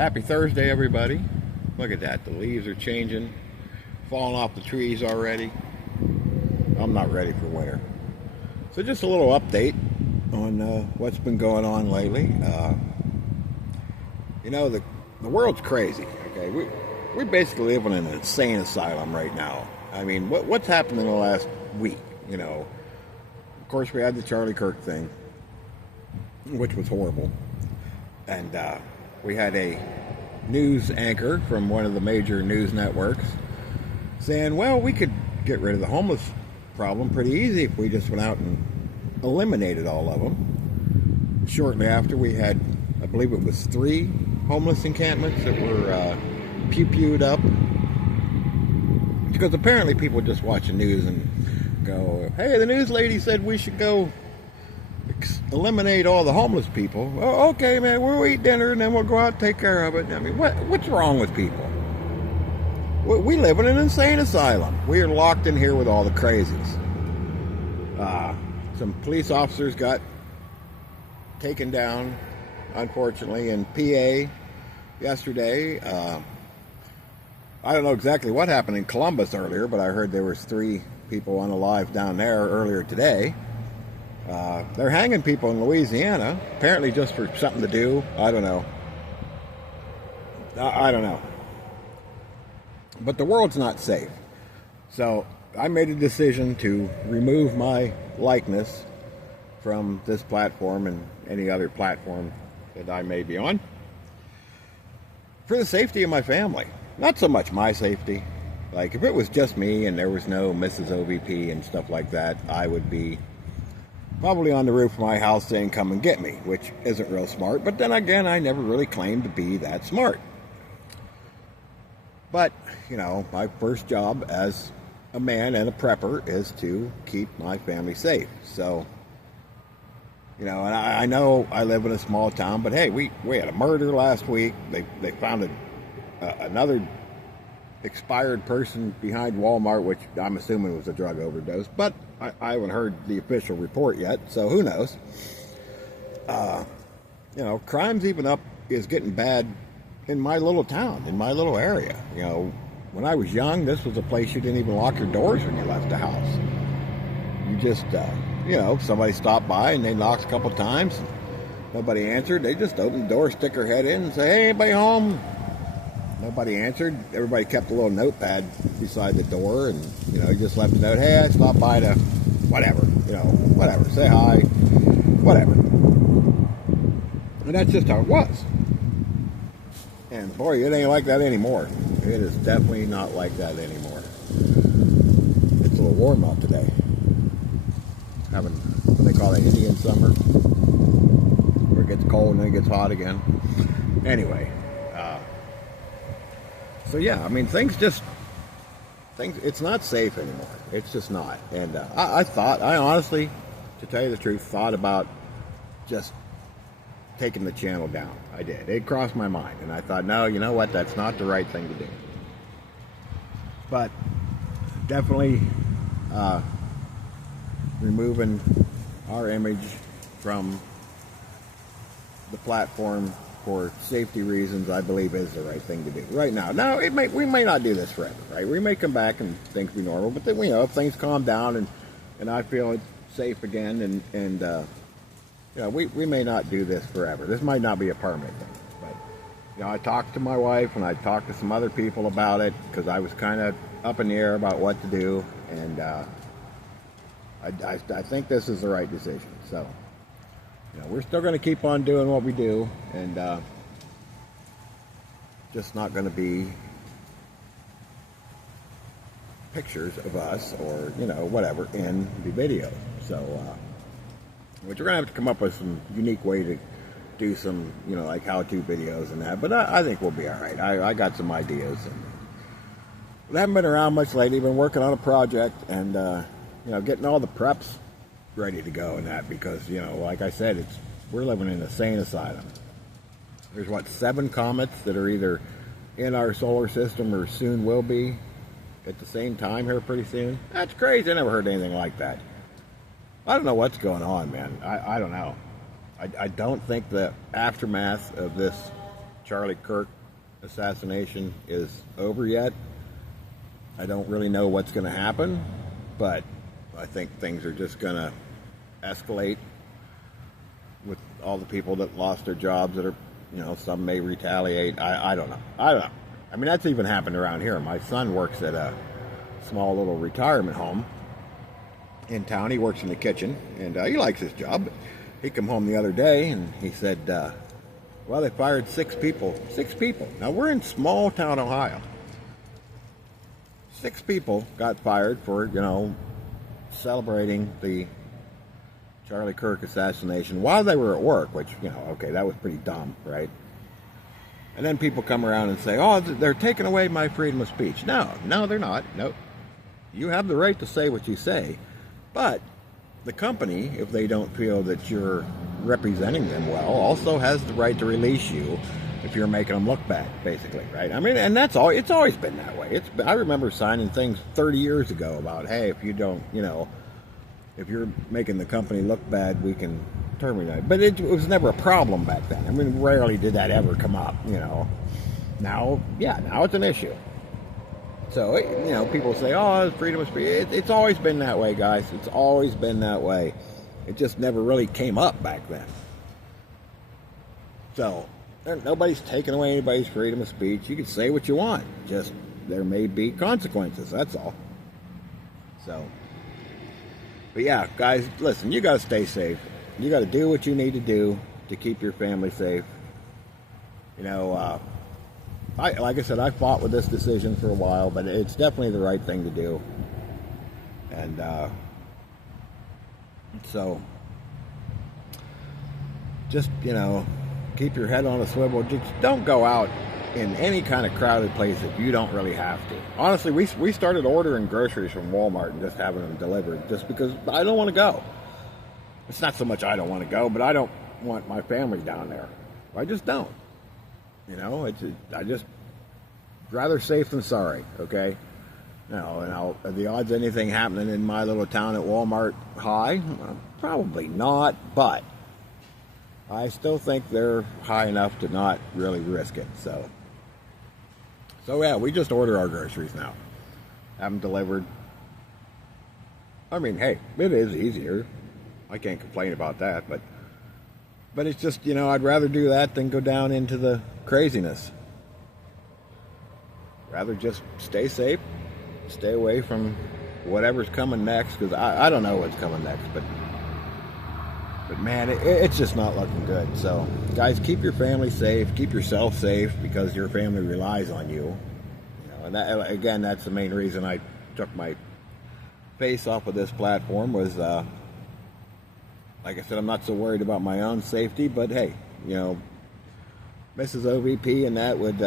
Happy Thursday, everybody. Look at that. The leaves are changing, falling off the trees already. I'm not ready for winter. So just a little update on what's been going on lately. The world's crazy. Okay, we basically live in an insane asylum right now. I mean, what's happened in the last week? Of course, we had the Charlie Kirk thing, which was horrible, and we had a news anchor from one of the major news networks saying, well, we could get rid of the homeless problem pretty easy if we just went out and eliminated all of them. Shortly after, we had, I believe it was 3 homeless encampments that were pew-pewed up. Because apparently people just watch the news and go, hey, the news lady said we should go eliminate all the homeless people. Oh, okay, man, we'll eat dinner and then we'll go out and take care of it. I mean, what's wrong with people? We live in an insane asylum. We are locked in here with all the crazies. Some police officers got taken down, unfortunately, in PA yesterday. I don't know exactly what happened in Columbus earlier, but I heard there was 3 people unalive down there earlier today. They're hanging people in Louisiana, apparently just for something to do. I don't know. I don't know. But the world's not safe. So I made a decision to remove my likeness from this platform and any other platform that I may be on for the safety of my family. Not so much my safety. Like, if it was just me and there was no Mrs. OVP and stuff like that, I would be probably on the roof of my house saying, come and get me, which isn't real smart. But then again, I never really claimed to be that smart. But, my first job as a man and a prepper is to keep my family safe. So, and I know I live in a small town, but hey, we had a murder last week. They found another expired person behind Walmart, which I'm assuming was a drug overdose, but I haven't heard the official report yet, so who knows. Crime's even is getting bad in my little town, in my little area. When I was young, this was a place you didn't even lock your doors when you left the house. You just, somebody stopped by and they knocked a couple times, and nobody answered. They just opened the door, stick their head in, and say, hey, anybody home? Nobody answered. Everybody kept a little notepad beside the door, and you just left a note. Hey, I stopped by to whatever, whatever. Say hi, whatever. And that's just how it was. And boy, it ain't like that anymore. It is definitely not like that anymore. It's a little warm out today. Having what they call an Indian summer, where it gets cold and then it gets hot again. Anyway. So yeah, I mean, it's not safe anymore. It's just not. And I honestly, to tell you the truth, thought about just taking the channel down. I did. It crossed my mind. And I thought, no, you know what? That's not the right thing to do. But definitely removing our image from the platform for safety reasons, I believe, is the right thing to do right now. Now, we may not do this forever, right? We may come back and things be normal, but then, if things calm down and I feel it's safe again, and we may not do this forever. This might not be a permanent thing, but I talked to my wife and I talked to some other people about it because I was kind of up in the air about what to do, and I think this is the right decision. So. We're still going to keep on doing what we do, and just not going to be pictures of us or, whatever in the video. So, which we're going to have to come up with some unique way to do some, like how-to videos and that. But I think we'll be all right. I got some ideas. And I haven't been around much lately. Been working on a project and, getting all the preps ready to go and that, because like I said, we're living in an insane asylum. There's 7 comets that are either in our solar system or soon will be at the same time here pretty soon. That's crazy. I never heard anything like that. I don't know what's going on, man. I don't know. I don't think the aftermath of this Charlie Kirk assassination is over yet. I don't really know what's going to happen, but I think things are just going to escalate with all the people that lost their jobs that are, some may retaliate. I don't know. I mean, that's even happened around here. My son works at a small little retirement home in town. He works in the kitchen, and he likes his job. He came home the other day, and he said, well, they fired 6 people. 6 people. Now, we're in small town Ohio. 6 people got fired for, celebrating the Charlie Kirk assassination while they were at work, which, okay, that was pretty dumb, right? And then people come around and say, oh, they're taking away my freedom of speech. No, they're not. No. You have the right to say what you say, but the company, if they don't feel that you're representing them well, also has the right to release you if you're making them look bad, basically, right? I mean, and that's all. It's always been that way. I remember signing things 30 years ago about, hey, if you don't, if you're making the company look bad, we can terminate. But it was never a problem back then. I mean, rarely did that ever come up, Now it's an issue. So, people say, oh, freedom of speech. It's always been that way, guys. It's always been that way. It just never really came up back then. So, nobody's taking away anybody's freedom of speech. You can say what you want. Just, there may be consequences. That's all. So, but yeah, guys, listen, you got to stay safe. You got to do what you need to do to keep your family safe. Like I said, I fought with this decision for a while, but it's definitely the right thing to do. And so, just, keep your head on a swivel. Just don't go out in any kind of crowded place if you don't really have to. Honestly, we started ordering groceries from Walmart and just having them delivered just because I don't want to go. It's not so much I don't want to go, but I don't want my family down there. I just don't. I just rather safe than sorry, okay? The odds of anything happening in my little town at Walmart high? Probably not, but I still think they're high enough to not really risk it. So yeah, we just order our groceries now. Have them delivered. I mean, hey, it is easier. I can't complain about that, but it's just, I'd rather do that than go down into the craziness. Rather just stay safe, stay away from whatever's coming next, because I don't know what's coming next, but man, it's just not looking good. So, guys, keep your family safe, keep yourself safe, because your family relies on you. And that, again, that's the main reason I took my face off of this platform was, like I said, I'm not so worried about my own safety, but hey, Mrs. OVP and that would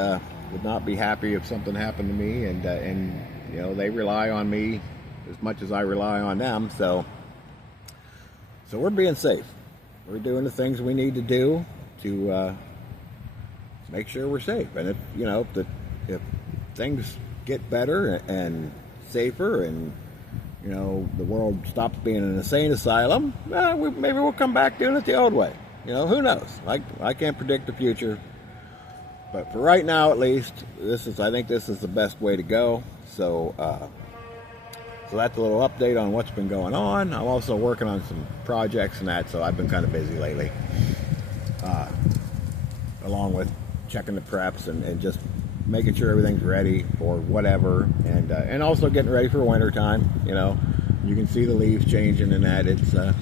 not be happy if something happened to me, and they rely on me as much as I rely on them, so we're being safe. We're doing the things we need to do to make sure we're safe. And if things get better and safer, and the world stops being an insane asylum, maybe we'll come back doing it the old way. Who knows? I can't predict the future, but for right now, at least, I think this is the best way to go. So that's a little update on what's been going on. I'm also working on some projects and that, so I've been kind of busy lately, along with checking the preps and just making sure everything's ready for whatever, and also getting ready for winter time. You can see the leaves changing and that.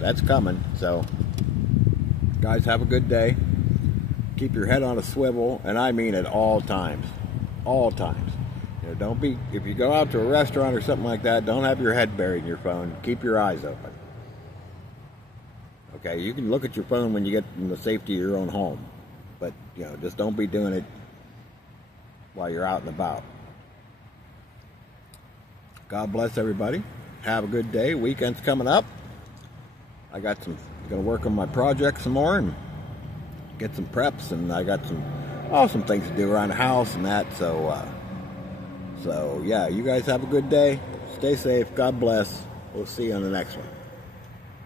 That's coming. So, guys, have a good day. Keep your head on a swivel, and I mean at all times. All times. If you go out to a restaurant or something like that, don't have your head buried in your phone. Keep your eyes open. Okay, you can look at your phone when you get in the safety of your own home, but just don't be doing it while you're out and about. God bless everybody. Have a good day. Weekend's coming up. Gonna work on my project some more and get some preps, and I got some things to do around the house and that. So yeah, you guys have a good day. Stay safe. God bless. We'll see you on the next one.